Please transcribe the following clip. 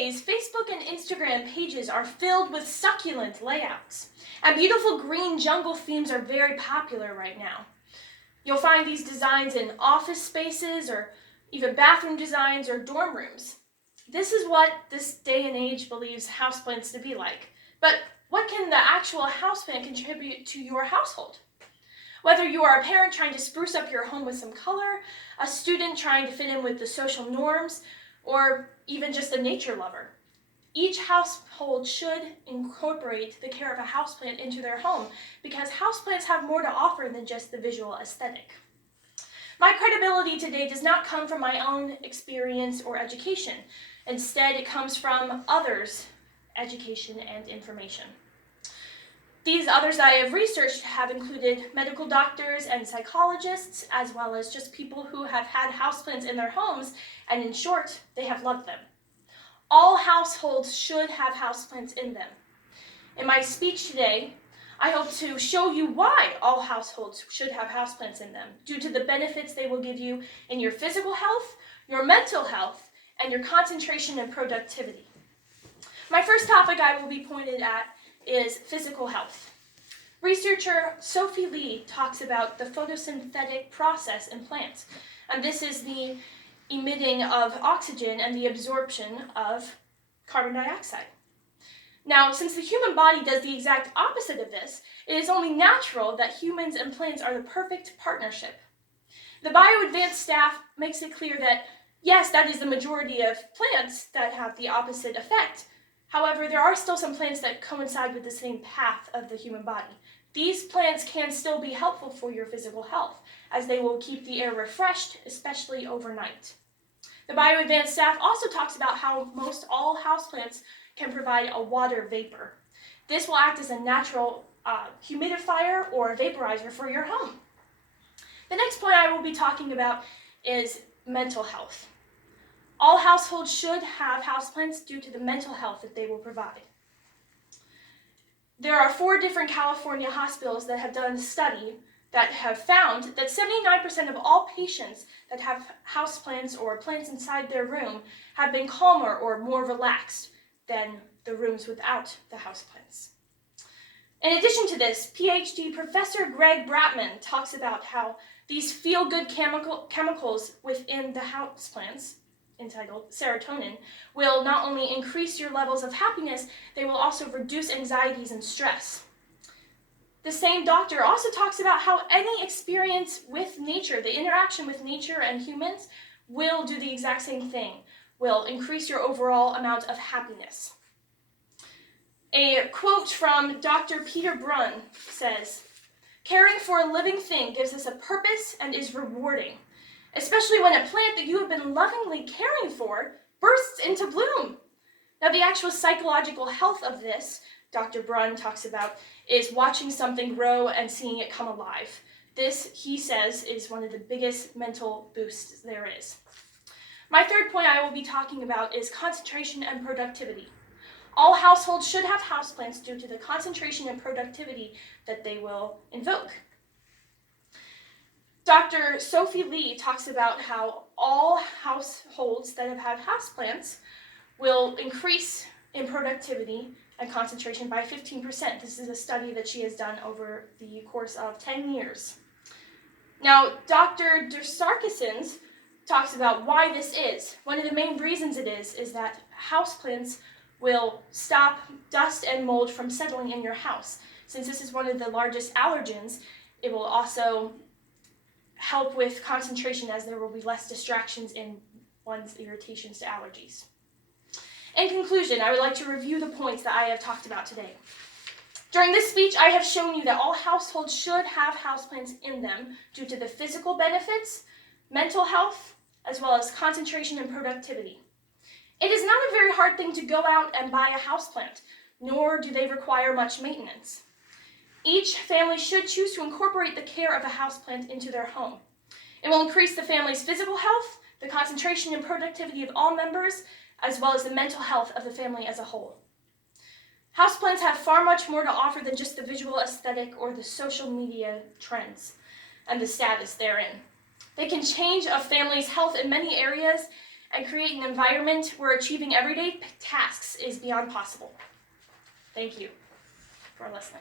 days, Facebook and Instagram pages are filled with succulent layouts, and beautiful green jungle themes are very popular right now. You'll find these designs in office spaces or even bathroom designs or dorm rooms. This is what this day and age believes houseplants to be like. But what can the actual houseplant contribute to your household? Whether you are a parent trying to spruce up your home with some color, a student trying to fit in with the social norms, or even just a nature lover, each household should incorporate the care of a houseplant into their home because houseplants have more to offer than just the visual aesthetic. My credibility today does not come from my own experience or education. Instead, it comes from others' education and information. These others I have researched have included medical doctors and psychologists, as well as just people who have had houseplants in their homes, and in short, they have loved them. All households should have houseplants in them. In my speech today, I hope to show you why all households should have houseplants in them, due to the benefits they will give you in your physical health, your mental health, and your concentration and productivity. My first topic I will be pointed at is physical health. Researcher Sophie Lee talks about the photosynthetic process in plants, and this is the emitting of oxygen and the absorption of carbon dioxide. Now, since the human body does the exact opposite of this, it is only natural that humans and plants are the perfect partnership. The BioAdvanced staff makes it clear that, yes, that is the majority of plants that have the opposite effect. However, there are still some plants that coincide with the same path of the human body. These plants can still be helpful for your physical health, as they will keep the air refreshed, especially overnight. The BioAdvanced staff also talks about how most all houseplants can provide a water vapor. This will act as a natural humidifier or vaporizer for your home. The next point I will be talking about is mental health. All households should have houseplants due to the mental health that they will provide. There are 4 different California hospitals that have done a study that have found that 79% of all patients that have houseplants or plants inside their room have been calmer or more relaxed than the rooms without the houseplants. In addition to this, PhD Professor Greg Bratman talks about how these feel-good chemicals within the houseplants, entitled serotonin, will not only increase your levels of happiness, they will also reduce anxieties and stress. The same doctor also talks about how any experience with nature, the interaction with nature and humans, will do the exact same thing, will increase your overall amount of happiness. A quote from Dr. Peter Brunn says, "Caring for a living thing gives us a purpose and is rewarding, especially when a plant that you have been lovingly caring for bursts into bloom." Now, the actual psychological health of this, Dr. Brunn talks about, is watching something grow and seeing it come alive. This, he says, is one of the biggest mental boosts there is. My third point I will be talking about is concentration and productivity. All households should have houseplants due to the concentration and productivity that they will invoke. Dr. Sophie Lee talks about how all households that have had houseplants will increase in productivity and concentration by 15%. This is a study that she has done over the course of 10 years. Now, Dr. Sarkisson talks about why this is. One of the main reasons it is that houseplants will stop dust and mold from settling in your house. Since this is one of the largest allergens, it will also help with concentration as there will be less distractions in one's irritations to allergies. In conclusion, I would like to review the points that I have talked about today. During this speech, I have shown you that all households should have houseplants in them due to the physical benefits, mental health, as well as concentration and productivity. It is not a very hard thing to go out and buy a houseplant, nor do they require much maintenance. Each family should choose to incorporate the care of a houseplant into their home. It will increase the family's physical health, the concentration and productivity of all members, as well as the mental health of the family as a whole. Houseplants have far much more to offer than just the visual aesthetic or the social media trends and the status therein. They can change a family's health in many areas, and create an environment where achieving everyday tasks is beyond possible. Thank you for listening.